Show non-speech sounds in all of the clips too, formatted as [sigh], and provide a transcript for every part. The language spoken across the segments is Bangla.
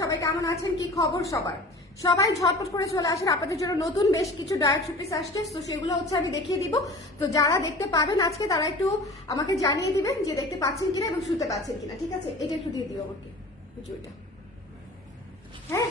সবাই কেমন আছেন? কি খবর সবার? সবাই ঝটপট করে চলে আসেন। আপনাদের জন্য নতুন বেশ কিছু ডায়েট আসছে। তো সেগুলো হচ্ছে আমি দেখিয়ে দিব। তো যারা দেখতে পাবেন আজকে, তারা একটু আমাকে জানিয়ে দিবেন যে দেখতে পাচ্ছেন কিনা এবং শুনতে পাচ্ছেন কিনা। ঠিক আছে? এটা একটু দিয়ে দিও আমাকে। ভিডিওটা হ্যাঁ?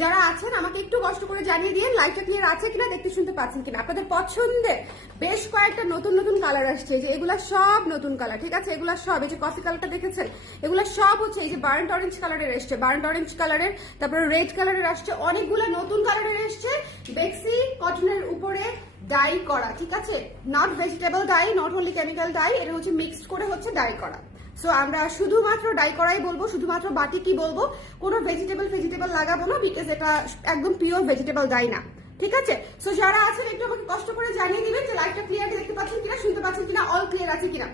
যারা আছেন, আমাকে একটু কষ্ট করে জানিয়ে দিন লাইভটা ক্লিয়ার আছে কিনা, দেখতে শুনতে পাচ্ছেন কিনা। আপনাদের পছন্দের বেশ কয়েকটা নতুন নতুন কালার আসছে। যে এগুলা সব নতুন কালার ঠিক আছে? এগুলা সব, এই যে কফি কালারটা দেখেছেন? এগুলা সব হচ্ছে এই যে বার্ন্ট অরেঞ্জ কালারের এসছে। বার্ন্ট অরেঞ্জ কালারের তারপরে রেড কালারের আসছে। অনেকগুলো নতুন কালারের এসছে। বেক্সি কটনের উপরে ডাই করা, ঠিক আছে? Not vegetable dye not only chemical dye এটা হচ্ছে মিক্সড করে হচ্ছে ডাই করা। সো আমরা শুধুমাত্র ডাই করাই বলব, শুধুমাত্র বাটি কি বলব? কোনো ভেজিটেবল ভেজিটেবল লাগাবো না বিকজ এটা একদম পিওর ভেজিটেবল দেয় না। ঠিক আছে? সো যারা আছেন, একটু আমাকে কষ্ট করে জানিয়ে দিবেন যে লাইটটা ক্লিয়ারলি দেখতে পাচ্ছেন কিনা, শুনতে পাচ্ছেন কিনা অল ক্লিয়ার আছে কিনা।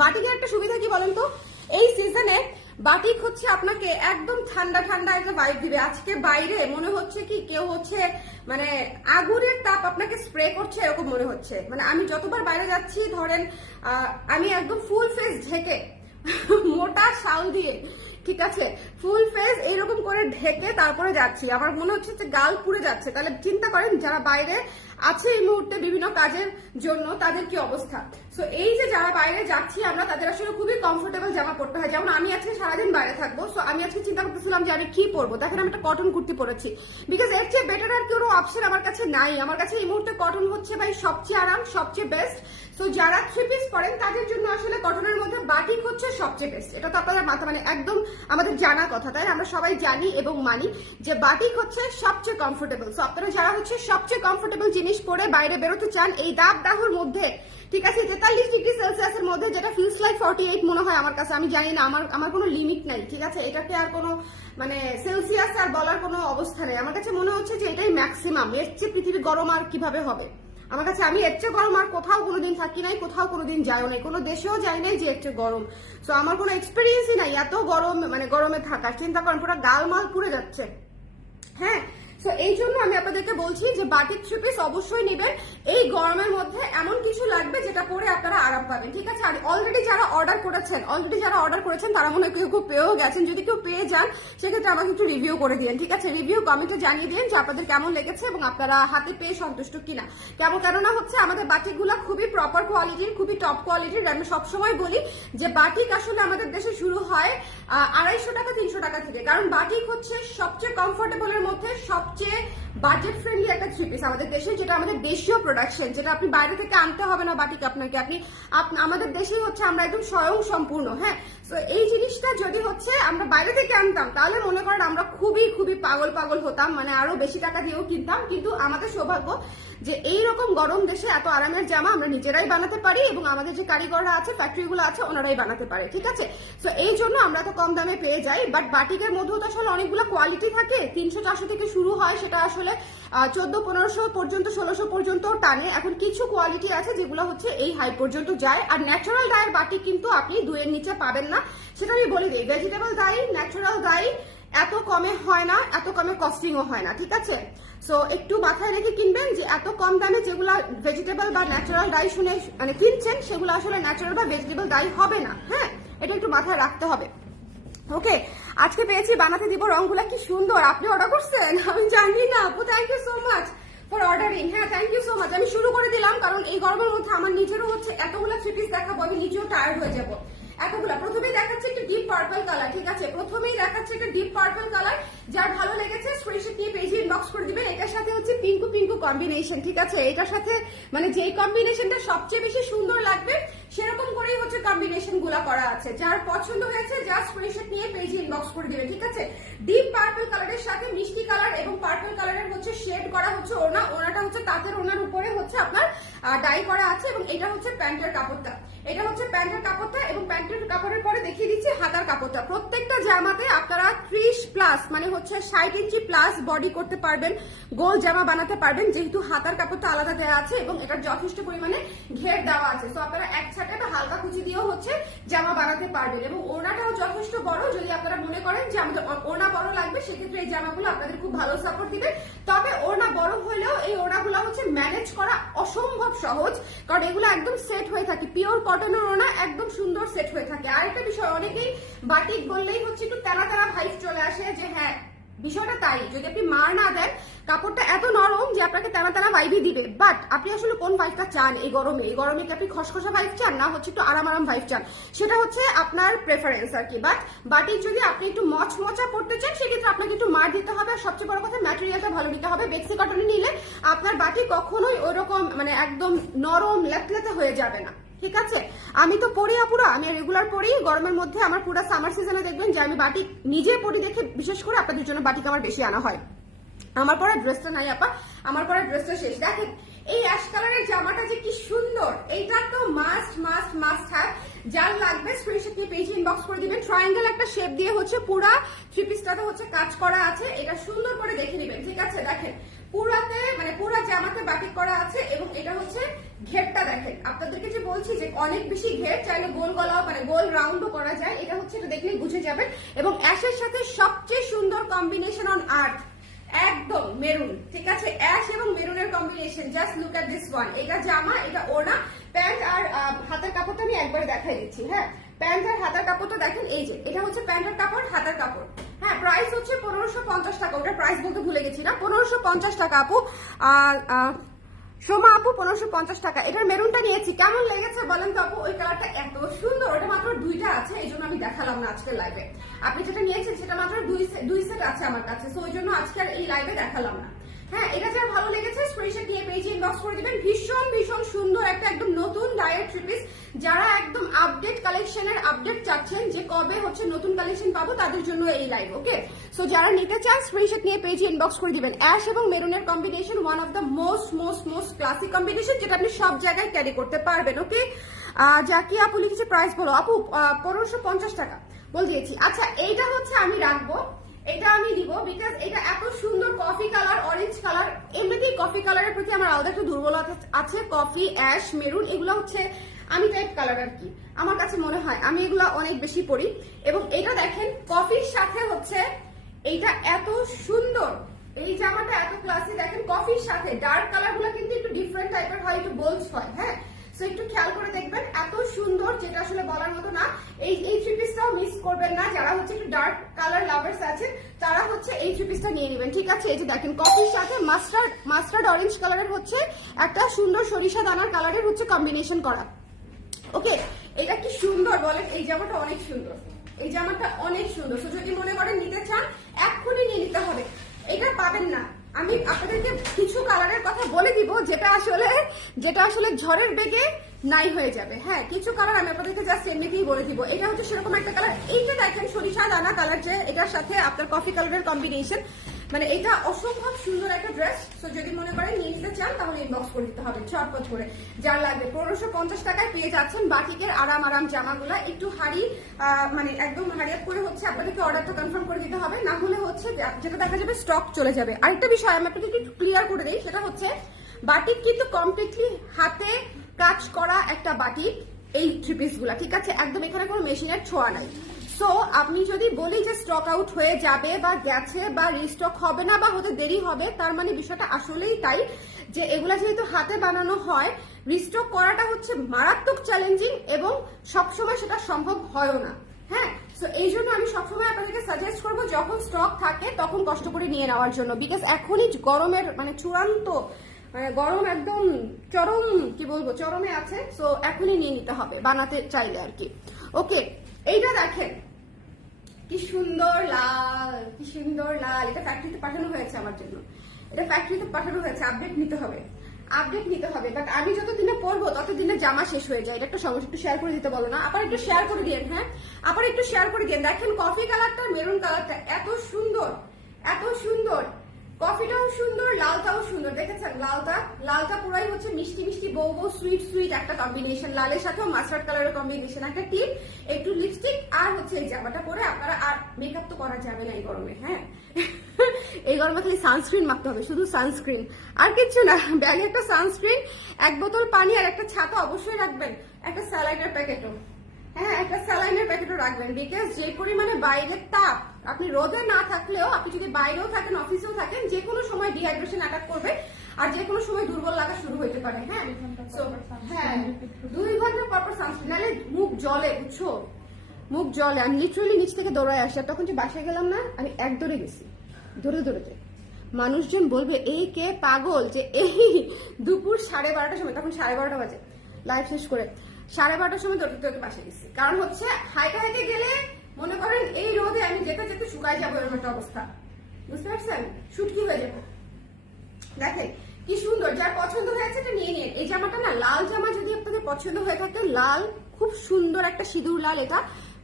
বাটিকের একটা সুবিধা কি বলেন তো? এই সিজনে বাটিক হচ্ছে আপনাকে একদম ঠান্ডা ঠান্ডা একটা বাইক দিবে। আজকে বাইরে মনে হচ্ছে কি কেউ হচ্ছে মানে আগুনের তাপ আপনাকে স্প্রে করছে এরকম মনে হচ্ছে। মানে আমি যতবার বাইরে যাচ্ছি, ধরেন আমি একদম ফুল ফেস ঢেকে, মোটা শাল দিয়ে, ঠিক আছে ফুল ফেস এইরকম করে ঢেকে তারপরে যাচ্ছি। আমার মনে হচ্ছে যে গাল পুড়ে যাচ্ছে। তাহলে চিন্তা করেন, যারা বাইরে আছে এই মুহূর্তে বিভিন্ন কাজের জন্য, তাদের কি অবস্থা? সো এই যে যারা বাইরে যাচ্ছি আমরা, তাদের আসলে খুবই কমফোর্টেবল জামা পড়তে হয়। যেমন আমি আজকে সারাদিন বাইরে থাকব সো আমি আজকে চিন্তা করতেছিলাম যে আমি কি পরবো? দেখেন আমি একটা কটন কুর্তি পরেছি। বিকজ এর চেয়ে বেটার আর কোনো অপশন আমার কাছে নাই। আমার কাছে এই মুহূর্তে কটন হচ্ছে ভাই সবচেয়ে আরাম, সবচেয়ে বেস্ট সো যারা থ্রি পিস পরেন, তাদের জন্য আসলে কটনের মধ্যে বাটিক হচ্ছে সবচেয়ে বেস্ট এটা তো আপনাদের মাথা মানে একদম আমাদের জানা কথা। তাই আমরা সবাই জানি এবং মানি যে বাটিক হচ্ছে সবচেয়ে কমফোর্টেবল সো আপনারা যারা হচ্ছে সবচেয়ে কমফোর্টেবল জিনিস পরে বাইরে বেরোতে চান, এই দাব দাহুর মধ্যে, ঠিক আছে, তেতাল্লিশ ডিগ্রি সেলসিয়াসের মধ্যে যেটা ফিলস লাইক ফর্টি এইট মনে হয় আমার কাছে, আমি জানি না, আমার আমার কোনো লিমিট নাই, ঠিক আছে? এটাকে আর কোনো মানে সেলসিয়াস আর বলার কোনো অবস্থা নেই। আমার কাছে মনে হচ্ছে যে এটাই ম্যাক্সিমাম এর চেয়ে পৃথিবীর গরম আর কীভাবে হবে? আমার কাছে আমি এর চেয়ে গরম আর কোথাও কোনোদিন থাকি নাই, কোথাও কোনোদিন যাইও নাই, কোনো দেশেও যাই নাই যে এর চেয়ে গরম। সো আমার কোনো এক্সপিরিয়েন্সই নাই, এত গরম মানে গরমে থাকা চিন্তা করেন, পুরো গালমাল পুড়ে যাচ্ছে। হ্যাঁ? তো এই জন্য আমি আপনাদেরকে বলছি যে বাটিক থ্রি পিস অবশ্যই নেবেন। এই গরমের মধ্যে এমন কিছু লাগবে যেটা পরে আপনারা আরাম পাবেন, ঠিক আছে? আর অলরেডি যারা অর্ডার করেছেন অলরেডি যারা অর্ডার করেছেন, তারা মনে হয় কেউ কেউ পেয়েও গেছেন। যদি কেউ পেয়ে যান, সেক্ষেত্রে আমাকে একটু রিভিউ করে দিন ঠিক আছে? রিভিউ কমেন্টে জানিয়ে দিন যে আপনাদের কেমন লেগেছে এবং আপনারা হাতে পেয়ে সন্তুষ্ট কিনা। কেমন, কেননা হচ্ছে আমাদের বাটিকগুলো খুবই প্রপার কোয়ালিটির খুবই টপ কোয়ালিটির আমি সবসময় বলি যে বাটিক আসলে আমাদের দেশে শুরু হয় আড়াইশো টাকা, তিনশো টাকা থেকে। কারণ বাটিক হচ্ছে সবচেয়ে কমফোর্টেবলের মধ্যে সবচেয়ে বাজেট ফ্রেন্ডলি একটা থ্রি পিস আমাদের দেশে, যেটা আমাদের দেশীয় প্রোডাকশন যেটা আপনি বাইরে থেকে আনতে হবে না বাটিকে আপনাকে। আপনি আমাদের দেশেই হচ্ছে আমরা একদম স্বয়ং সম্পূর্ণ হ্যাঁ? তো এই জিনিসটা যদি হচ্ছে আমরা বাইরে থেকে আনতাম, তাহলে মনে করেন আমরা খুবই খুবই পাগল পাগল হতাম মানে আরও বেশি টাকা দিয়েও কিনতাম, কিন্তু আমাদের সৌভাগ্য যে এই রকম গরম দেশে এত আরামের জামা আমরা নিজেরাই বানাতে পারি এবং আমাদের যে কারিগররা আছে ফ্যাক্টরিগুলো আছে, ওনারাই বানাতে পারে, ঠিক আছে? তো এই জন্য আমরা তো কম দামে পেয়ে যাই বাট বাটিকের মধ্যেও তো আসলে অনেকগুলো কোয়ালিটি থাকে। তিনশো চারশো থেকে শুরু হয়, সেটা আসলে চোদ্দ পনেরোশো পর্যন্ত, ষোলোশো পর্যন্ত টানে। এখন কিছু কোয়ালিটি আছে যেগুলো হচ্ছে এই হাই পর্যন্ত যায়। আর ন্যাচারাল ডায়ের বাটি কিন্তু আপনি দুয়ের নিচে পাবেন না। সেটা আমি বলে দিই ভেজিটেবল ডাই ন্যাচারাল ডাই এত কমে হয় না, এত কমে কস্টিংও হয় না, ঠিক আছে? সো একটু মাথায় রেখে কিনবেন যে এত কম দামে যেগুলো ভেজিটেবল বা ন্যাচারাল ডাই শুনে মানে কিনছেন, সেগুলো আসলে ন্যাচারাল বা ভেজিটেবল ডাই হবে না হ্যাঁ? এটা একটু মাথায় রাখতে হবে। ওকে আজকে পেয়েছি, বানাতে দিব, রংগুলা কি সুন্দর, আপনি অর্ডার করছেন? [laughs] আমি জানি না, আপু thank you so much for ordering হ্যাঁ থ্যাংক ইউ সো মাচ আমি শুরু করে দিলাম, কারণ এই গরমের মধ্যে আমার নিজেরও হচ্ছে এতগুলো থ্রি পিস দেখাবো, আমি নিজেও টায়ার্ড হয়ে যাব। এতগুলো। প্রথমেই দেখাচ্ছে একটা ডিপ পার্পল কালার ঠিক আছে? প্রথমেই দেখাচ্ছে একটা ডিপ পার্পল কালার যার ভালো লেগেছে স্ক্রিনশট নিয়ে পেজে ইনবক্স করে দিবেন। এটার সাথে হচ্ছে পিঙ্কু পিঙ্কু কম্বিনেশন ঠিক আছে? এটার সাথে মানে যেই কম্বিনেশনটা সবচেয়ে বেশি সুন্দর লাগবে, সেরকম করেই হচ্ছে কম্বিনেশনগুলা করা আছে। যার পছন্দ হয়েছে জাস্ট স্ক্রিনশট নিয়ে পেজে ইনবক্স করে দিবে ঠিক আছে? ডিপ পার্পল কালারের সাথে মিষ্টি কালার এবং পার্পল কালারের হচ্ছে শেড করা হচ্ছে ওনা ওনাটা হচ্ছে তাঁতের ওনার উপরে হচ্ছে আপনার ডাই করা আছে এবং এটা হচ্ছে প্যান্টের কাপড়টা। এটা হচ্ছে প্যান্টের কাপড়টা এবং প্যান্টের কাপড়ের পরে দেখিয়ে দিচ্ছি হাতার কাপড়টা। প্রত্যেকটা জামাতে আপনারা ত্রিশ প্লাস মানে হচ্ছে ষাট ইঞ্চি প্লাস বডি করতে পারবেন, গোল জামা বানাতে পারবেন, যেহেতু হাতার কাপড়টা আলাদা দেওয়া আছে এবং এটার যথেষ্ট পরিমাণে ঘের দেওয়া আছে। তো আপনারা এক ছাটে বা হালকা কুচি দিয়েও হচ্ছে জামা বানাতে পারবেন এবং ওড়নাটাও যথেষ্ট বড়, যদি আপনারা মনে করেন যে আমাদের ওড়না বড় লাগবে, সেক্ষেত্রে এই জামাগুলো আপনাদের খুব ভালো সাপোর্ট দিবে। তবে ওড়না বড় হলেও এই ওড়নাগুলো হচ্ছে ম্যানেজ করা অসম্ভব সহজ, কারণ এগুলো একদম সেট হয়ে থাকে পিওর কটনের একদম সুন্দর সেট হয়ে থাকে। আরেকটা বিষয়, অনেকেই বাটিক বললেই হচ্ছে একটু তেরা তেরা ভাইব চলে আসে যে হ্যাঁ বিষয়টা তাই। যদি আপনি মার না দেন, কাপড়টা এত নরম যে আপনাকে তেনা তেনা ভাইবই দিবে। বাট আপনি আসলে কোন ভাইবটা চান এই গরমে? এই গরমে কি আপনি খসখসা ভাইব চান না হচ্ছে একটু আরাম আরাম ভাইব চান? সেটা হচ্ছে আপনার প্রেফারেন্স আর কি। বাট বাটিক যদি আপনি একটু মচমচা পড়তে চান, সেক্ষেত্রে আপনাকে একটু মার দিতে হবে। আর সবচেয়ে বড় কথা ম্যাটেরিয়ালটা ভালো নিতে হবে। বেক্সি কটনে নিলে আপনার বাটি কখনোই ওইরকম মানে একদম নরম, লেতলেতে হয়ে যাবে না। ঠিক আছে? আমি তো পরি আপুরা, আমি রেগুলার পরি গরমের মধ্যে আমার পুরো সামার সিজনে দেখবেন যে আমি বাটিক নিজে পরি দেখে, বিশেষ করে আপনাদের জন্য বাটিক আমার বেশি আনা হয়। আমার পরা ড্রেসটা নাই আপা, আমার পরা ড্রেসটা শেষ। দেখেন, এই অ্যাশ কালারের জামাটা যে কি সুন্দর, এইটা তো মাস্ট মাস্ট মাস্ট হ্যাভ যার লাগবে স্ক্রিনশট নিয়ে পেজে ইনবক্স করে দিবেন। ট্রায়াঙ্গেল একটা শেপ দিয়ে হচ্ছে পুরা থ্রি পিসটাতে হচ্ছে কাজ করা আছে। এটা সুন্দর করে দেখে নেবেন ঠিক আছে দেখেন পুরাতে মানে পুরা জামাতে বাটিক করা আছে এবং এটা হচ্ছে ঘেরটা দেখেন। আপনাদেরকে যে বলছি যে অনেক বেশি ঘের, চাইলে গোল গলাও মানে গোল রাউন্ডও করা যায়। এটা হচ্ছে এটা দেখলে বুঝে যাবেন। এবং অ্যাশের সাথে সবচেয়ে সুন্দর কম্বিনেশন অন আর্থ একদম মেরুন, ঠিক আছে? অ্যাশ এবং মেরুনের combination just look at this one এটা জামা, এটা ওড়না, প্যান্ট আর হাতের কাপড়টা আমি একবারে দেখাই দিচ্ছি হ্যাঁ? প্যান্ট আর কাপড় তো দেখেন, এই যে, এটা হচ্ছে প্যান্টের কাপড়, হাতার কাপড়। হ্যাঁ প্রাইস হচ্ছে পনেরোশো পঞ্চাশ টাকা ওটা প্রাইস বলতে ভুলে গেছি না। পনেরোশো পঞ্চাশ টাকা আপু, আর সোমা আপু, পনেরোশো পঞ্চাশ টাকা। এটার মেরুনটা নিয়েছি, কেমন লেগেছে বলেন তো আপু? ওই কালারটা এত সুন্দর, ওটা মাত্র দুইটা আছে, এই জন্য আমি দেখালাম না আজকের লাইভে আপনি যেটা নিয়েছেন, সেটা মাত্র দুই দুই সেট আছে আমার কাছে তো ওই জন্য আজকে আর এই লাইভে দেখালাম না। হ্যাঁ এটা যার ভালো লেগেছে স্ক্রিনশট নিয়ে পেজে ইনবক্স করে দিবেন। ভীষণ ভীষণ সুন্দর একটা একদম নতুন ডায়েট থ্রি যারা একদম আপডেট কালেকশনের আপডেট চাচ্ছেন যে কবে হচ্ছে নতুন কালেকশন পাবো, তাদের জন্য এই লাইভ ওকে সো যারা নিতে চান স্ক্রিনশট নিয়ে পেজে ইনবক্স করে দিবেন। অ্যাশ এবং মেরুনের combination one of the most most most classic combination যেটা আপনি সব জায়গায় ক্যারি করতে পারবেন ওকে জাকি আপু লিখেছে প্রাইস বলো। আপু পনেরোশো পঞ্চাশ টাকা। বল দিয়েছি। আচ্ছা এইটা হচ্ছে আমি রাখব। এটা আমি দিব বিকজ এটা এত সুন্দর কফি কালার অরেঞ্জ কালার এমনিতেই কফি কালারের প্রতি আমার আলাদা একটা দুর্বলতা আছে কফি অ্যাশ মেরুন এগুলো হচ্ছে আমি টাইপ কালার আর কি। আমার কাছে মনে হয় আমি এগুলো অনেক বেশি পরি এবং এটা দেখেন কফির সাথে হচ্ছে এইটা এত সুন্দর। এই জামাটা এত ক্লাসি দেখেন কফির সাথে। ডার্ক কালারগুলো কিন্তু একটু ডিফারেন্ট টাইপের হয়, একটু বোলস হয় হ্যাঁ? সো একটু খেয়াল করে দেখবেন, এত সুন্দর, যেটা আসলে বলার মতো না, এই এই থ্রি পিসটাও মিস করবেন না। যারা হচ্ছে একটু ডার্ক কালার লাভার্স আছেন, তারা হচ্ছে এই থ্রি পিসটা নিয়ে নেবেন, ঠিক আছে? এই যে দেখেন কফির সাথে মাস্টার্ড মাস্টার্ড অরেঞ্জ কালারের হচ্ছে একটা সুন্দর সরিষা দানার কালারের হচ্ছে কম্বিনেশন করা। ওকে এটা কি সুন্দর বলেন? এই জামাটা অনেক সুন্দর। এই জামাটা অনেক সুন্দর। তো যদি মনে করেন নিতে চান, এক্ষুনি নিয়ে নিতে হবে। এটা পাবেন না। আমি আপনাদেরকে কিছু কালারের কথা বলে দিব, যেটা আসলে যেটা আসলে ঝড়ের বেগে নাই হয়ে যাবে। হ্যাঁ কিছু কালার আমি আপনাদেরকে জাস্ট এমনিতেই বলে দিব। এটা হচ্ছে সেরকম একটা কালার। এই যে দেখেন সরিষা দানা কালার যে, এটার সাথে আপনার কফি কালারের কম্বিনেশন মানে এটা অসম্ভব সুন্দর একটা ড্রেস তো যদি মনে করেন নিয়ে নিতে চান, তাহলে ইনবক্স করে দিতে হবে ছটপট করে। যার লাগবে, পনেরোশো পঞ্চাশ টাকায় পেয়ে যাচ্ছেন বাটিকের আরাম আরাম জামাগুলা। একটু হাড়ি মানে একদম হারিয়াত করে হচ্ছে আপনাদেরকে অর্ডারটা কনফার্ম করে দিতে হবে, না হলে হচ্ছে যেটা দেখা যাবে স্টক চলে যাবে। আরেকটা বিষয় আমি আপনাদেরকে একটু ক্লিয়ার করে দিই, সেটা হচ্ছে বাটিক কিন্তু কমপ্লিটলি হাতে কাজ করা একটা বাটিক, এই থ্রি পিসগুলা, ঠিক আছে? একদম এখানে কোনো মেশিনের ছোঁয়া নাই। সো আপনি যদি বলি যে স্টক আউট হয়ে যাবে বা গেছে বা রিস্টক হবে না বা হতে দেরি হবে, তার মানে বিষয়টা আসলেই তাই যে এগুলা যেহেতু হাতে বানানো হয় রিস্টক করাটা হচ্ছে মারাত্মক চ্যালেঞ্জিং এবং সবসময় সেটা সম্ভব হয়ও না। হ্যাঁ? সো এই জন্য আমি সবসময় আপনাদেরকে সাজেস্ট করব, যখন স্টক থাকে, তখন কষ্ট করে নিয়ে নেওয়ার জন্য। বিকজ এখনই গরমের মানে চূড়ান্ত মানে গরম একদম চরম, কি বলব, চরমে আছে। সো এখনই নিয়ে নিতে হবে, বানাতে চাইলে আর কি। ওকে এইটা দেখেন। কি সুন্দর লাল, কি সুন্দর লাল। এটা ফ্যাক্টরিতে পাঠানো হয়েছে আমার জন্য। এটা ফ্যাক্টরিতে পাঠানো হয়েছে আপডেট নিতে হবে। আপডেট নিতে হবে বাট আমি যতদিনে পড়ব, ততদিনে তত দিনে জামা শেষ হয়ে যায়। এটা একটা সমস্যা, একটু শেয়ার করে দিতে বলো না। আবার একটু শেয়ার করে দিয়েন হ্যাঁ? আবার একটু শেয়ার করে দিয়েন। দেখেন কফি কালারটা মেরুন কালারটা এত সুন্দর এত সুন্দর। কফিটাও সুন্দর, লালটাও সুন্দর, দেখেছেন? লালটা লালটা পুরাই হচ্ছে মিষ্টি মিষ্টি বউ বউ সুইট সুইট একটা কম্বিনেশন লালের সাথেও মাস্টার্ড কালারের কম্বিনেশন একটা টিপ একটু লিপস্টিক আর হচ্ছে এই জামাটা পরে আপনারা আর মেকআপ তো করা যাবে না এই গরমে হ্যাঁ? [laughs] এই গরমে খালি সানস্ক্রিন মাখতে হবে, শুধু সানস্ক্রিন আর কিচ্ছু না, ব্যাগে একটা সানস্ক্রিন এক বোতল পানি আর একটা ছাতা অবশ্যই রাখবেন। একটা স্যালাইনের প্যাকেটও হ্যাঁ একটা স্যালাইনের প্যাকেটও রাখবেন। বিকজ যে পরিমাণে বাইরের তাপ আপনি রোদে না থাকলেও আপনি যদি বাইরেও থাকেন অফিসেও থাকেন যে কোনো সময় ডিহাইড্রেশন অ্যাটাক করবে আর যে কোনো সময় দুর্বল লাগা শুরু হতে পারে হ্যাঁ? হ্যাঁ দুই ঘণ্টা পর পর সানস্ক্রিন নাহলে মুখ জলে বুঝছ? মুখ জলে আমি লিটারালি নিচ থেকে দৌড়ায় আসি আর তখন যে বাসায় গেলাম না আমি এক দৌড়ে গেছি দৌড়ে দৌড়েতে। মানুষজন বলবে এই কে পাগল যে এই দুপুর সাড়ে বারোটার সময় তখন সাড়ে বারোটা বাজে লাইভ শেষ করে। সাড়ে বারোটার সময় দৌড়তে দৌড়তে বাসে গেছি। কারণ হচ্ছে হাইটে হাইটে গেলে মনে করেন এই রোদে আমি যেতে যেতে শুকায় যাব এরকম একটা অবস্থা। বুঝতে পারছেন? শুটকি হয়ে যাব। দেখেন, কি সুন্দর। যার পছন্দ হয়েছে এটা নিয়ে নিন। এই জামাটা না, লাল জামা যদি আপনাদের পছন্দ হয়ে থাকে, লাল, খুব সুন্দর একটা সিঁদুর লাল এটা।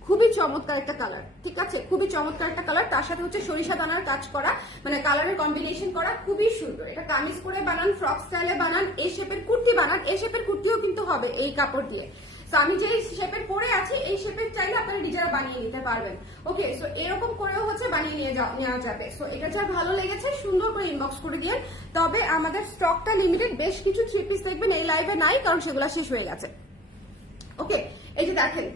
খুবই চমৎকার একটা কালার, ঠিক আছে? খুবই চমৎকার একটা কালার। তার সাথে হচ্ছে সরিষা দানার কাজ করা মানে কালারের কম্বিনেশন করা, খুবই সুন্দর। এটা কামিজ করে বানান, ফ্রক স্টাইলে বানান এই শেপের কুর্তি বানান এই শেপের কুর্তিও কিন্তু হবে এই কাপড় দিয়ে। তো আমি যে শেপের পরে আছি, এই শেপের চাইলে আপনারা নিজেরা বানিয়ে নিতে পারবেন। ওকে সো এরকম করেও হচ্ছে বানিয়ে নিয়ে নেওয়া যাবে। সো এটা যা ভালো লেগেছে, সুন্দর করে ইনবক্স করে দিয়ে তবে আমাদের স্টকটা লিমিটেড বেশ কিছু থ্রি পিস দেখবেন এই লাইভে নাই, কারণ সেগুলো শেষ হয়ে গেছে। ওকে এই যে দেখেন,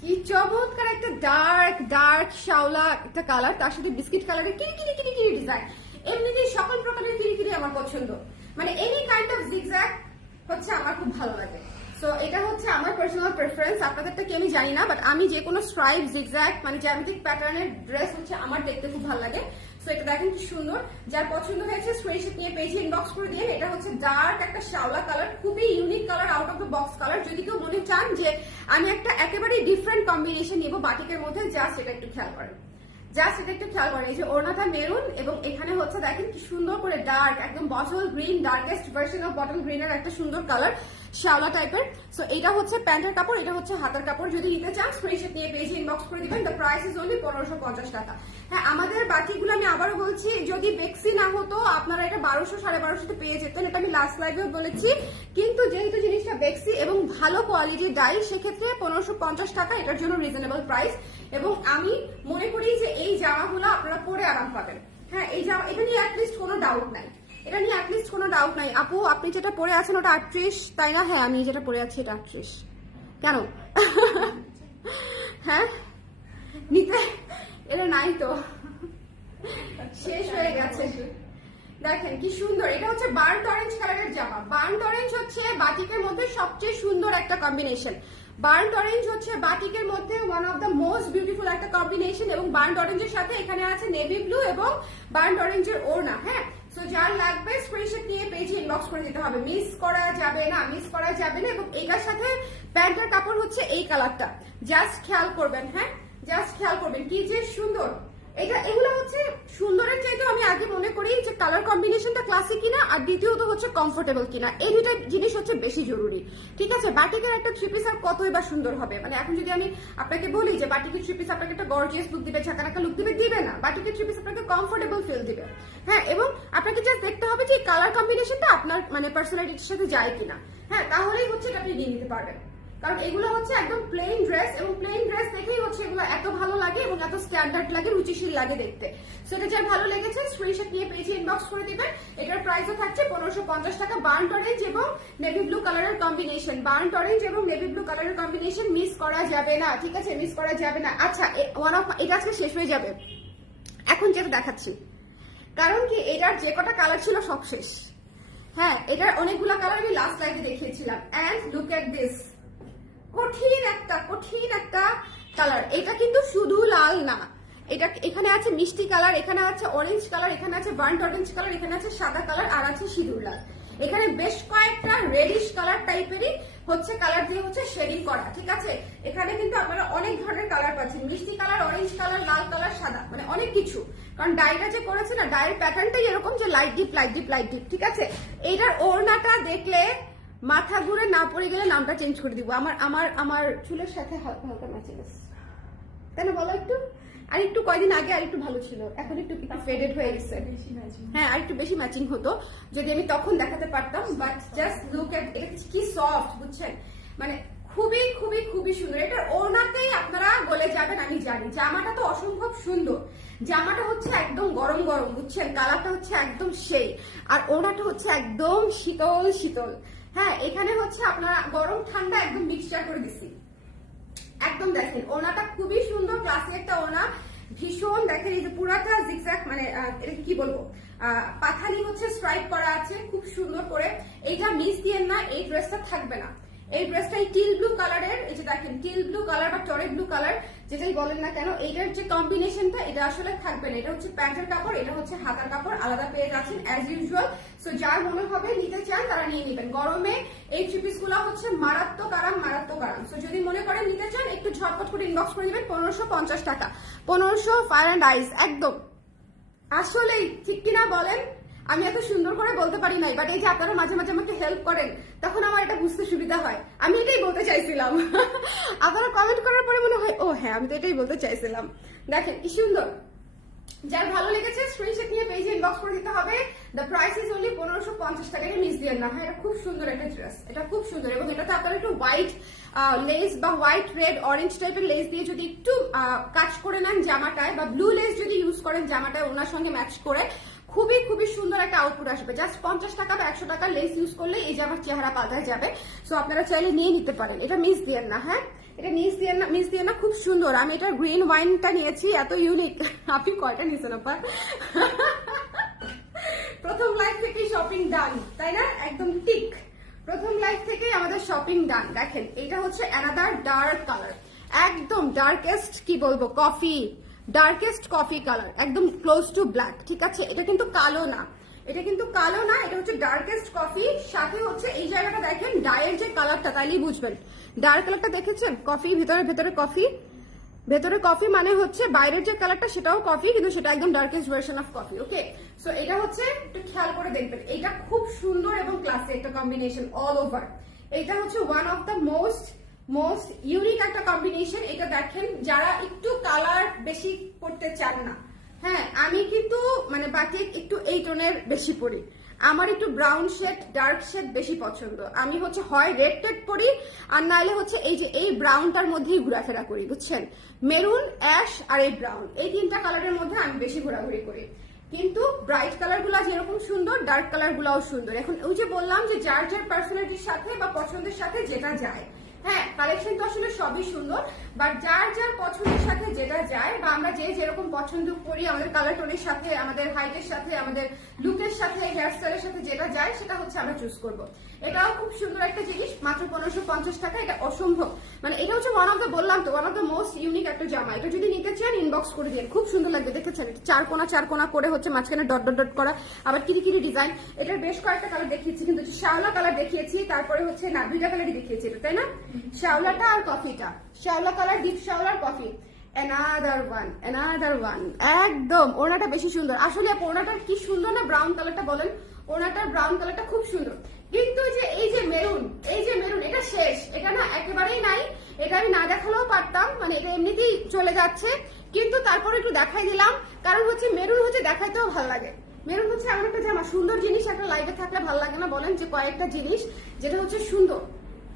কি চমৎকার একটা ডার্ক ডার্ক শাওলা একটা কালার তার সাথে বিস্কিট কালারের কিরি কিরি কিরি কিরি ডিজাইন এমনিতেই সকল প্রকারের কিরি কিরি আমার পছন্দ। মানে এনি কাইন্ড অফ জিগজ্যাগ হচ্ছে আমার খুব ভালো লাগে। সো এটা হচ্ছে আমার পার্সোনাল প্রেফারেন্স আপনাদেরটা কি আমি জানি না বাট আমি যে কোনো স্ট্রাইপ জিগজ্যাগ মানে জ্যামিতিক প্যাটার্নের ড্রেস হচ্ছে আমার দেখতে খুব ভালো লাগে। সো এটা দেখেন কি সুন্দর। যার পছন্দ হয়েছে স্ক্রিনশট নিয়ে পেজে ইনবক্স করে দিয়ে, এটা হচ্ছে ডার্ক একটা শ্যাওলা কালার খুবই unique colour out of the box colour যদি কেউ মনে চান যে আমি একটা একেবারে ডিফারেন্ট কম্বিনেশন নিব বাটিকের মধ্যে জাস্ট এটা একটু খেয়াল করেন। জাস্ট এটা একটু খেয়াল করেন, এই যে ওড়নাটা মেরুন এবং এখানে হচ্ছে দেখেন কি সুন্দর করে ডার্ক একদম bottle green darkest version of bottle গ্রিনের একটা সুন্দর কালার শ্যাওলা টাইপের সো এটা হচ্ছে প্যান্টের কাপড়, এটা হচ্ছে হাতের কাপড়। যদি নিতে চান স্ক্রিনশট নিয়ে পেজে ইনবক্স করে দিবেন। দ্য প্রাইস ইজ অনলি পনেরোশো পঞ্চাশ টাকা। হ্যাঁ আমাদের আবারও বলছি, যদি বেক্সি না হতো, আপনারা এটা বারোশো, সাড়ে বারোশোতে পেয়ে যেতেন, এটা আমি লাস্ট লাইভেও বলেছি। কিন্তু যেহেতু জিনিসটা বেক্সি এবং ভালো কোয়ালিটির ডাই সেক্ষেত্রে পনেরোশো পঞ্চাশ টাকা, এটার জন্য রিজনেবল প্রাইস এবং আমি মনে করি যে এই জামাগুলো আপনারা পরে আরাম পাবেন। হ্যাঁ এই জামা, এটা নিয়ে অ্যাটলিস্ট কোনো ডাউট নাই। এটা নিয়ে অ্যাটলিস্ট কোনো ডাউট নাই। আপু, আপনি যেটা পরে আছেন ওটা আটত্রিশ, তাই না? হ্যাঁ আমি যেটা পরে আছি এটা আটত্রিশ। কেন? [laughs] হ্যাঁ? নিতে এটা নাই তো। শেষ হয়ে গেছে। দেখেন কি সুন্দর। এটা হচ্ছে বার্ন অরেঞ্জ কালারের জামা। বার্ন অরেঞ্জ হচ্ছে বাটিকের মধ্যে সবচেয়ে সুন্দর একটা কম্বিনেশন বার্ন অরেঞ্জ হচ্ছে বাটিকের মধ্যে one of the most beautiful একটা কম্বিনেশন এবং বার্ন অরেঞ্জের সাথে এখানে আছে নেভি ব্লু এবং বার্ন অরেঞ্জের ওড়না হ্যাঁ? সো যার লাগবে স্ক্রিনশট নিয়ে পেজে ইনবক্স করে দিতে হবে। মিস করা যাবে না মিস করা যাবে না এবং এটার সাথে প্যান্টের কাপড় হচ্ছে এই কালারটা জাস্ট খেয়াল করবেন হ্যাঁ? জাস্ট খেয়াল করবেন। কি যে সুন্দর। এটা, এগুলো হচ্ছে সুন্দরের চাইতে আমি আগে মনে করি যে কালার কম্বিনেশনটা ক্লাসিক কিনা, আর দ্বিতীয়ত হচ্ছে কমফোর্টেবল কিনা। এই দুটো জিনিস হচ্ছে বেশি জরুরি। ঠিক আছে? বাটিকের একটা থ্রি পিস আর কতই বা সুন্দর হবে? মানে এখন যদি আমি আপনাকে বলি যে বাটিকের থ্রি পিস আপনাকে একটা গর্জিয়াস লুক দিবে ঝাঁকানাকা লুক দিবে দিবে না। বাটিকের থ্রি পিস আপনাকে কমফোর্টেবল ফিল দিবে। হ্যাঁ এবং আপনাকে জাস্ট দেখতে হবে যে কালার কম্বিনেশনটা আপনার মানে পার্সোনালিটির সাথে যায় কিনা। হ্যাঁ তাহলেই হচ্ছে এটা আপনি নিয়ে নিতে পারবেন। কারণ এগুলো হচ্ছে একদম প্লেন ড্রেস এবং প্লেন ড্রেস দেখেই হচ্ছে এগুলো এত ভালো লাগে এবং এত স্ট্যান্ডার্ড লাগে, রুচিশীল লাগে দেখতে। সো এটা যার ভালো লেগেছে স্ক্রিনশট নিয়ে পেজে ইনবক্স করে দিবেন। এটার প্রাইসও থাকছে পনেরোশো পঞ্চাশ টাকা বার্ন অরেঞ্জ এবং নেভি ব্লু কালারের কম্বিনেশন বার্ন অরেঞ্জ এবং নেভি ব্লু কালারের কম্বিনেশন মিস করা যাবে না, ঠিক আছে? মিস করা যাবে না। আচ্ছা ওয়ান অফ এটা আজকে শেষ হয়ে যাবে। এখন যেটা দেখাচ্ছি, কারণ কি এটার যে কটা কালার ছিল সব শেষ। হ্যাঁ এটার অনেকগুলো কালার আমি লাস্ট লাইভে দেখিয়েছিলাম। অ্যান্ড লুক এট দিস কঠিন একটা কঠিন একটা কালার এটা কিন্তু শুধু লাল না। এটা এখানে আছে মিষ্টি কালার এখানে আছে অরেঞ্জ কালার এখানে আছে বার্ন্ট অরেঞ্জ কালার এখানে আছে সাদা কালার আর আছে সিঁদুর লাল। এখানে বেশ কয়েকটা রেডিশ কালার টাইপেরই হচ্ছে কালার দিয়ে হচ্ছে শেডিং করা, ঠিক আছে? এখানে কিন্তু আপনারা অনেক ধরনের কালার পাচ্ছেন। মিষ্টি কালার অরেঞ্জ কালার লাল কালার সাদা মানে অনেক কিছু। কারণ ডাইটা যে করেছে না ডাইয়ের প্যাটার্নটাই এরকম যে light deep light deep light deep ঠিক আছে? এইটার ওড়নাটা দেখলে মাথা ঘুরে না পড়ে গেলে নামটা চেঞ্জ করে দিব। আমার আমার আমার চুলের সাথে হালকা হালকা ম্যাচিং আছে। তাই না বলো একটু? আর একটু কয়দিন আগে আর একটু ভালো ছিল। এখন একটু একটু ফেডেড হয়ে গেছে। হ্যাঁ আর একটু বেশি ম্যাচিং হতো। যদি আমি তখন দেখাতে পারতাম বাট জাস্ট লুক এট এটা কি সফট বুঝছেন? মানে খুবই খুবই খুবই সুন্দর। এটা ওনাতেই আপনারা বলে যাবেন আমি জানি। জামাটা তো অসম্ভব সুন্দর। জামাটা হচ্ছে একদম গরম গরম বুঝছেন? কালারটা হচ্ছে একদম সেই। আর ওনাটা হচ্ছে একদম শীতল শীতল। হ্যাঁ এখানে হচ্ছে আপনারা গরম, ঠান্ডা একদম মিক্সচার করে দিছি একদম দেখেন, ওনাটা খুবই সুন্দর ক্লাসে একটা ওনা। ভীষণ দেখেন, এই যে পুরাটা জিগজ্যাক মানে এটা কি বলব? পাথালি হচ্ছে স্ট্রাইপ করা আছে, খুব সুন্দর করে। এইটা মিস দিয়ে না, এই ড্রেসটা থাকবে না। এই ড্রেসটা এই টিল ব্লু কালারের এই যে দেখেন টিল ব্লু কালার বা টরে ব্লু কালার যেটাই বলেন না কেন এইটার যে কম্বিনেশনটা এটা আসলে থাকবে না। এটা হচ্ছে প্যান্টের কাপড়, এটা হচ্ছে হাতার কাপড়, আলাদা পেয়ে যাচ্ছেন অ্যাজ ইউজুয়াল সো যার মনে হবে নিতে চান, তারা নিয়ে নেবেন। গরমে এই থ্রি পিসগুলো হচ্ছে মারাত্মক আরাম মারাত্মক আরাম। সো যদি মনে করেন নিতে চান, একটু ঝটপট করে ইনবক্স করে দিবেন পনেরোশো পঞ্চাশ টাকা। পনেরোশো ফায়ার অ্যান্ড আইস একদম। আসলেই, ঠিক কিনা বলেন? আমি এত সুন্দর করে বলতে পারি নাই বাট এই যে আপনারা মাঝে মাঝে আমাকে হেল্প করেন, তখন আমার এটা বুঝতে সুবিধা হয়। আমি এটাই বলতে চাইছিলাম। [laughs] আপনারা কমেন্ট করার পরে মনে হয়, ও হ্যাঁ আমি তো এটাই বলতে চাইছিলাম। দেখেন, কি সুন্দর। যার ভালো লেগেছে স্ক্রিনশট নিয়ে পেজে ইনবক্স করে দিতে হবে। দ্য প্রাইস ইজ অনলি পনেরোশো পঞ্চাশ টাকা মিস দিয়ে না। হ্যাঁ এটা খুব সুন্দর একটা ড্রেস এটা খুব সুন্দর, এবং এটাতে আপনারা একটু হোয়াইট লেস বা হোয়াইট রেড অরেঞ্জ টাইপের লেস দিয়ে যদি একটু কাজ করে নেন জামাটায়, বা ব্লু লেস যদি ইউজ করেন জামাটায়, ওনার সঙ্গে ম্যাচ করে খুবই খুবই সুন্দর একটা আউটপুট আসবে। জাস্ট পঞ্চাশ টাকা বা একশো টাকা লেস ইউজ করলে এই যে আমার চেহারা পাল্টায় যাবে। সো আপনারা চাইলে নিয়ে নিতে পারেন। এটা মিস দিয়েন না হ্যাঁ? এটা মিস দিয়ে না মিস দিয়ে না, খুব সুন্দর। আমি এটা গ্রিন ওয়াইনটা নিয়েছি, এত ইউনিক আপনি কয়টা নিয়েছেন আপা প্রথম লাইফ থেকেই শপিং ডান তাই না? একদম ঠিক। প্রথম লাইফ থেকেই আমাদের শপিং ডান দেখেন এটা হচ্ছে অ্যানাদার ডার্ক কালার একদম ডার্কেস্ট কি বলব কফি ডার্কেস্ট কফি কালার একদম ক্লোজ টু ব্ল্যাক ঠিক আছে? এটা কিন্তু কালো না। এটা কিন্তু কালো না, এটা হচ্ছে ডার্কেস্ট কফি সাথে হচ্ছে এই জায়গাটা দেখেন ডায়ের যে কালারটা তাইলেই বুঝবেন। ডার্ক কালারটা দেখেছেন? কফি ভিতরে, ভেতরে কফি ভেতরে কফি মানে হচ্ছে বাইরের যে কালারটা সেটাও কফি কিন্তু সেটা একদম darkest version of coffee okay so এটা হচ্ছে, একটু খেয়াল করে দেখবেন। এটা খুব সুন্দর এবং ক্লাসে একটা কম্বিনেশন অল ওভার এটা হচ্ছে one of the most most unique একটা কম্বিনেশন এটা দেখেন, যারা একটু কালার বেশি করতে চান না। হ্যাঁ আমি কিন্তু মানে বাকি একটু এই টোনের বেশি পরি আমার একটু ব্রাউন শেড ডার্ক শেড বেশি পছন্দ। আমি হচ্ছে হয় রেড টেড পরি আর নাইলে হচ্ছে এই যে এই ব্রাউনটার মধ্যেই ঘোরাফেরা করি, বুঝছেন? মেরুন অ্যাশ আর এই ব্রাউন এই তিনটা কালারের মধ্যে আমি বেশি ঘোরাঘুরি করি। কিন্তু ব্রাইট কালারগুলা যেরকম সুন্দর ডার্ক কালার গুলাও সুন্দর। এখন ওই যে বললাম যে যার যার পার্সোনালিটির সাথে বা পছন্দের সাথে যেটা যায় হ্যাঁ কালেকশন তো আসলে সবই সুন্দর বাট যার যার পছন্দের সাথে যেটা যায়, বা আমরা যে যেরকম পছন্দ করি, আমাদের কালার টোনের সাথে, আমাদের হাইটের সাথে, আমাদের লুকের সাথে হেয়ার স্টাইলের সাথে যেটা যায়, সেটা হচ্ছে আমরা চুজ করব। এটাও খুব সুন্দর একটা জিনিস, মাত্র পনেরোশো পঞ্চাশ টাকা, এটা অসম্ভব। মানে এটা হচ্ছে ওয়ান অফ দ্য বললাম তো one of the most unique একটা জামা। এটা যদি নিতে চান ইনবক্স করে দিন। খুব সুন্দর লাগবে, দেখেছেন? চার কোনা চার কোনা করে হচ্ছে মাঝখানে ডট ডট ডট করা। আবার কিরি কিরি ডিজাইন এটার বেশ কয়েকটা কালার দেখিয়েছি, কিন্তু শ্যাওলা কালার দেখিয়েছি, তারপরে হচ্ছে না, দুইটা কালারই দেখিয়েছি এটা, তাই না? শ্যাওলাটা আর কফিটা। শ্যাওলা কালার ডিপ শ্যাওলার কফি। ওয়ান ওয়ান একদম ওনাটা বেশি সুন্দর। আসলে আপু কি সুন্দর না ব্রাউন কালারটা বলেন? ওনাটার ব্রাউন কালারটা খুব সুন্দর। কিন্তু যে এই যে মেরুন এই যে মেরুন এটা শেষ। এটা না একেবারেই নাই। এটা আমি না দেখালেও পারতাম। মানে এটা এমনিতেই চলে যাচ্ছে। কিন্তু তারপরে একটু দেখাই দিলাম। কারণ হচ্ছে মেরুন হচ্ছে দেখাইতেও ভালো লাগে। মেরুন হচ্ছে এমন একটা জামা সুন্দর জিনিস একটা লাইভে থাকলে ভালো লাগে না বলেন যে কয়েকটা জিনিস যেটা হচ্ছে সুন্দর।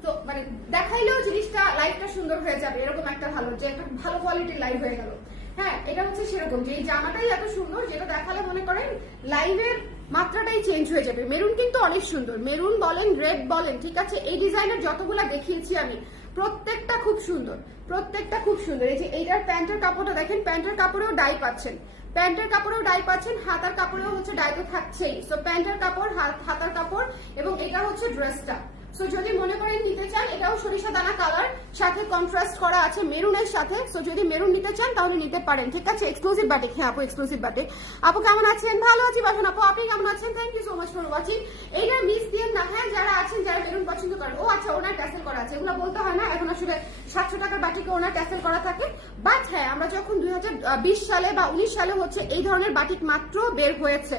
তো মানে দেখাইলেও জিনিসটা লাইফটা সুন্দর হয়ে যাবে। এরকম একটা ভালো, যে একটা ভালো কোয়ালিটির লাইভ হয়ে গেল। হ্যাঁ এটা হচ্ছে সেরকম। যে এই জামাটাই এত সুন্দর, যেটা দেখালে মনে করেন লাইভের মাত্রাটাই চেঞ্জ হয়ে যাবে। মেরুন কিন্তু অনেক সুন্দর। মেরুন বলেন, রেড বলেন, ঠিক আছে? এই ডিজাইনের যতগুলা দেখিয়েছি আমি, প্রত্যেকটা খুব সুন্দর। প্রত্যেকটা খুব সুন্দর। এই যে এইটার প্যান্টের কাপড়টা দেখেন, প্যান্টের কাপড়েও ডাই পাচ্ছেন। প্যান্টের কাপড়েও ডাই পাচ্ছেন, হাতার কাপড়েও হচ্ছে ডাই তো থাকছেই। সো প্যান্টের কাপড়, হাত- হাতার কাপড় এবং এটা হচ্ছে ড্রেসটা সো যদি মনে করেন নিতে চান, এটাও সরিষা দানা কালার সাথে কন্ট্রাস্ট করা আছে মেরুনের সাথে। সো যদি মেরুন নিতে চান, তাহলে নিতে পারেন। ঠিক আছে? এক্সক্লুসিভ বাটিক হ্যাঁ আপু এক্সক্লুসিভ বাটিক আপু, কেমন আছেন? ভালো আছি, বাসন আপু। আপনি কেমন আছেন? Thank you so much for watching এইটার মিস দিয়ে না হ্যাঁ যারা আছেন, যারা মেরুন পছন্দ করেন, ও আচ্ছা ওনার ট্যাসেল করা আছে। এগুলো বলতে হয় না, এখন আসলে সাতশো টাকার বাটিকে ওনার ট্যাসেল করা থাকে। বাট হ্যাঁ আমরা যখন দুই হাজার বিশ সালে বা উনিশ সালে হচ্ছে এই ধরনের বাটিক মাত্র বের হয়েছে,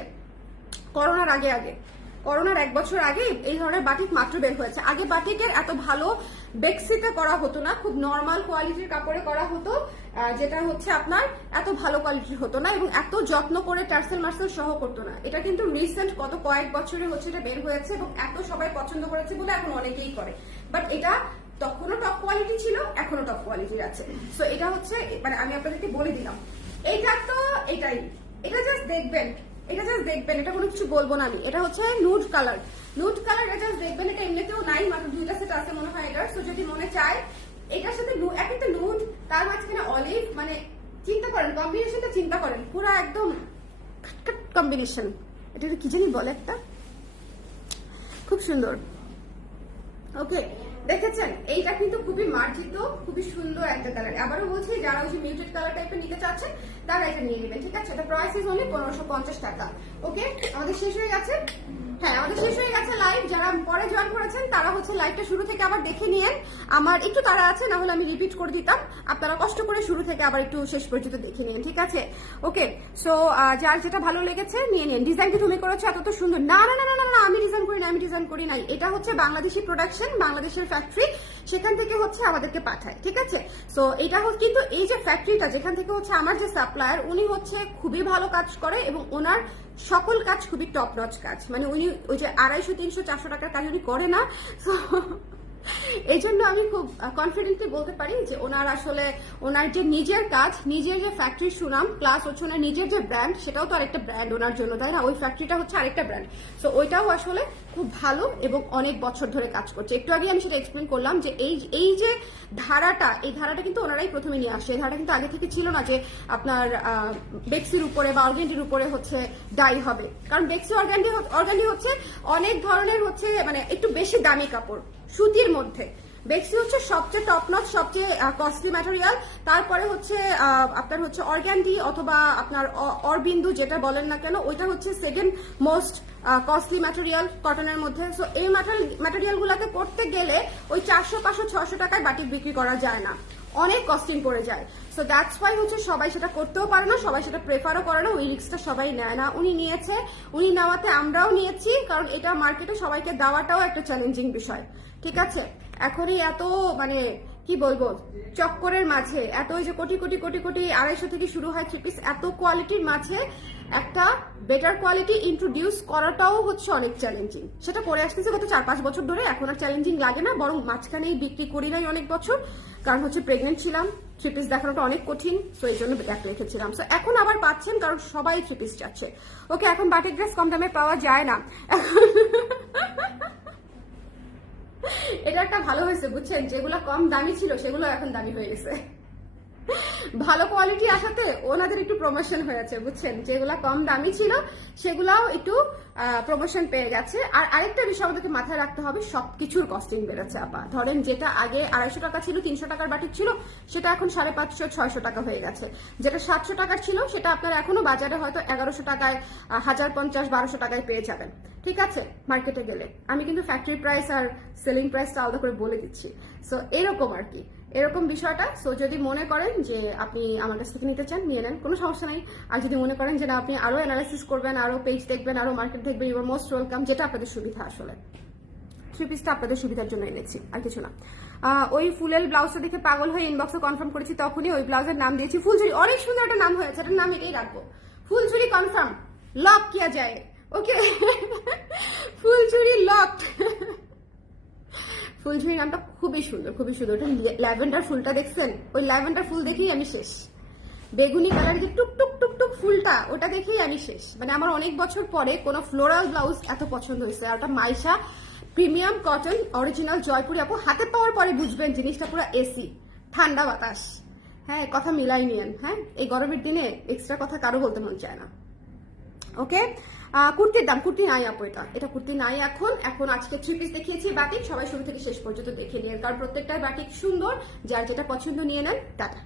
করোনার আগে আগে। করোনার এক বছর আগে এই ধরনের বাটিক মাত্র বের হয়েছে। আগে বাটিকের এত ভালো বেক্সিতে করা হতো না, খুব নর্মাল কোয়ালিটির কাপড়ে করা হতো যেটা হচ্ছে আপনার এত ভালো কোয়ালিটির হতো না এবং এত যত্ন করে টার্সেল মার্সেল সহ করতো না। এটা কিন্তু রিসেন্ট কত কয়েক বছরে হচ্ছে এটা বের হয়েছে এবং এত সবাই পছন্দ করেছে বলে এখন অনেকেই করে। বাট এটা তখনও টপ কোয়ালিটি ছিল এখনও টপ কোয়ালিটির আছে। সো এটা হচ্ছে মানে আমি আপনাদেরকে বলে দিলাম। এইটা তো এটাই। এটা জাস্ট দেখবেন এটা জাস্ট দেখবেন, এটা কোনো কিছু বলব না আমি। এটা হচ্ছে নুড কালার নুড কালার এটা দেখবেন, এটা এমনিতেও নাই, মাত্র দুইটা সেট আছে মনে হয় এটার। সো যদি মনে চায়, এটার সাথে এক একটা নুড তার মাঝখানে অলিভ মানে চিন্তা করেন কম্বিনেশনটা চিন্তা করেন। পুরো একদম কম্বিনেশন এটা কি জানি বলে একটা? খুব সুন্দর। ওকে দেখেছেন? এইটা কিন্তু খুবই মার্জিত, খুবই সুন্দর একটা কালার আবারও বলছি, যারা ওই যে মিউটেড কালার টাইপের নিতে চাচ্ছেন, তারা এটা নিয়ে নেবেন, ঠিক আছে? এটা প্রাইস ইজ অনলি পনেরোশো পঞ্চাশ টাকা ওকে আমাদের শেষ হয়ে গেছে? হ্যাঁ আমাদের শেষ হয়ে গেছে লাইভ যারা পরে জয়েন করেছেন, তারা হচ্ছে লাইভটা শুরু থেকে আবার দেখে নিয়েন। আমার একটু তারা আছে, না হলে আমি রিপিট করে দিতাম। আপনারা কষ্ট করে শুরু থেকে আবার একটু শেষ পর্যন্ত দেখে নিন, ঠিক আছে? ওকে সো যার যেটা ভালো লেগেছে, নিয়ে নিন। ডিজাইন কি তুমি করেছ? এত তো সুন্দর। না না না না না না, আমি ডিজাইন করি না আমি ডিজাইন করি নাই। এটা হচ্ছে বাংলাদেশি প্রোডাকশন বাংলাদেশের ফ্যাক্টরি সেখান থেকে হচ্ছে আমাদেরকে পাঠায় ঠিক আছে? সো এটা হচ্ছে কিন্তু এই যে ফ্যাক্টরিটা যেখান থেকে হচ্ছে আমার যে সাপ্লায়ার উনি হচ্ছে খুবই ভালো কাজ করে এবং ওনার সকল কাজ খুবই টপ নচ কাজ। মানে উনি ওই যে আড়াইশো তিনশো চারশো টাকার কাজ উনি করে না So, এই জন্য আমি খুব কনফিডেন্টলি বলতে পারি যে ওনার আসলে, ওনার যে নিজের কাজ, নিজের যে ফ্যাক্টরি সুনাম প্লাস হচ্ছে ওনার নিজের যে ব্র্যান্ড সেটাও তো আরেকটা ব্র্যান্ড ওনার জন্য, তাই না? ওই ফ্যাক্টরিটা হচ্ছে আরেকটা ব্র্যান্ড সো ওইটাও আসলে খুব ভালো এবং অনেক বছর ধরে কাজ করছে। একটু আগে আমি সেটা এক্সপ্লেন করলাম যে এই এই যে ধারাটা, এই ধারাটা কিন্তু ওনারাই প্রথমে নিয়ে আসে। এই ধারাটা কিন্তু আগে থেকে ছিল না যে আপনার বেক্সির উপরে বা অর্গেন্ডির উপরে হচ্ছে ডাই হবে। কারণ বেক্সি অর্গান্ডি অর্গান্ডি হচ্ছে অনেক ধরনের হচ্ছে মানে একটু বেশি দামি কাপড়। সুতির মধ্যে। বেক্সি হচ্ছে সবচেয়ে টপ সবচেয়ে কস্টলি ম্যাটেরিয়াল তারপরে হচ্ছে আপনার হচ্ছে অর্গ্যান্ডি অথবা আপনার অরবিন্দু যেটা বলেন না কেন, ওইটা হচ্ছে সেকেন্ড মোস্ট কস্টলি ম্যাটেরিয়াল কটনের মধ্যে। সো এই ম্যাটেরিয়াল গুলাকে করতে গেলে ওই চারশো, পাঁচশো ছশো টাকায় বাটিক বিক্রি করা যায় না। অনেক কস্টিং পড়ে যায়। সো দ্যাটস ওয়াই হচ্ছে সবাই সেটা করতেও পারে না, সবাই সেটা প্রেফারও করে না, ওই রিক্সটা সবাই নেয় না। উনি নিয়েছে, উনি নেওয়াতে আমরাও নিয়েছি, কারণ এটা মার্কেটে সবাইকে দেওয়াটাও একটা চ্যালেঞ্জিং বিষয়। ঠিক আছে? এখনই এত মানে কি বলব, চক্করের মাঝে, এত ওই যে কোটি কোটি কোটি কোটি আড়াইশো থেকে শুরু হয় থ্রি পিস এত কোয়ালিটির মাঝে একটা বেটার কোয়ালিটি ইন্ট্রোডিউস করাটাও হচ্ছে অনেক চ্যালেঞ্জিং সেটা করে আসতেছে গত চার, পাঁচ বছর ধরে, এখন আর চ্যালেঞ্জিং লাগে না, বরং মাঝখানেই বিক্রি করি নাই অনেক বছর, কারণ হচ্ছে প্রেগনেন্ট ছিলাম থ্রি পিস দেখানোটা অনেক কঠিন সো এই জন্য ব্যাক রেখেছিলাম। সো এখন আবার পাচ্ছেন, কারণ সবাই থ্রি পিস যাচ্ছে। ওকে এখন বাটিক ড্রেস কম দামে পাওয়া যায় না। [laughs] এটা একটা ভালো হয়েছে বুঝছেন? যেগুলো কম দামি ছিল সেগুলো এখন দামি হয়ে গেছে। ভালো কোয়ালিটি আসাতে ওনাদের একটু প্রমোশন হয়েছে, বুঝছেন? যেগুলা কম দামি ছিল, সেগুলাও একটু প্রমোশন পেয়ে গেছে আর আরেকটা বিষয় আমাদেরকে মাথায় রাখতে হবে, সবকিছুর কস্টিং বেড়েছে, আপা। ধরেন যেটা আগে আড়াইশো টাকা ছিল, তিনশো টাকার বাটিক ছিল, সেটা এখন সাড়ে পাঁচশো, ছয়শো টাকা হয়ে গেছে। যেটা সাতশো টাকার ছিল, সেটা আপনার এখনও বাজারে হয়তো এগারোশো টাকায় হাজার পঞ্চাশ, বারোশো টাকায় পেয়ে যাবেন। ঠিক আছে? মার্কেটে গেলে। আমি কিন্তু ফ্যাক্টরি প্রাইস আর সেলিং প্রাইসটা আলাদা করে বলে দিচ্ছি। সো এরকম আর কি। এরকম বিষয়টা সো যদি মনে করেন যে আপনি আমার কাছ থেকে নিতে চান, নিয়ে নেন, কোনো সমস্যা নাই। আর যদি মনে করেন যে না, আপনি আরও অ্যানালাইসিস করবেন, আরও পেজ দেখবেন, আরও মার্কেট দেখবেন ইউর মোস্ট ওয়েলকাম যেটা আপনাদের সুবিধা আসলে। থ্রি পিসটা আপনাদের সুবিধার জন্য এনেছি, আর কিছু না। ওই ফুলের ব্লাউজটা দেখে পাগল হয়ে ইনবক্সে কনফার্ম করেছি তখনই ওই ব্লাউজের নাম দিয়েছি ফুলঝুরি। অনেক সুন্দর একটা নাম হয়েছে, এটার নাম এটাই রাখব। ফুলঝুরি কনফার্ম লক কিয়া যায়? ওকে [laughs] ফুলঝুরি লক ফুলঝুরি নামটা খুবই সুন্দর খুবই সুন্দর। ওটা ল্যাভেন্ডার ফুলটা দেখছেন? ওই ল্যাভেন্ডার ফুল দেখেই আমি শেষ। বেগুনি কালার যে টুক টুক টুক টুক ফুলটা, ওটা দেখেই আমি শেষ। মানে আমার অনেক বছর পরে কোনো ফ্লোরাল ব্লাউজ এত পছন্দ হয়েছে। আর ওটা Maisha premium cotton, original Jaipuri আপু, হাতে পাওয়ার পরে বুঝবেন জিনিসটা পুরো এসি ঠান্ডা বাতাস। হ্যাঁ কথা মিলাই নিয়েন হ্যাঁ? এই গরমের দিনে এক্সট্রা কথা কারও বলতে মন চায় না। ওকে কুর্তির দাম, কুর্তি নাই আপু এটা। এটা কুর্তি নাই এখন। এখন আজকে থ্রি পিস দেখিয়েছি বাটিক সবাই শুরু থেকে শেষ পর্যন্ত দেখে নিয়ে কারণ প্রত্যেকটা বাটিক সুন্দর। যার যেটা পছন্দ নিয়ে নেন, টাটা।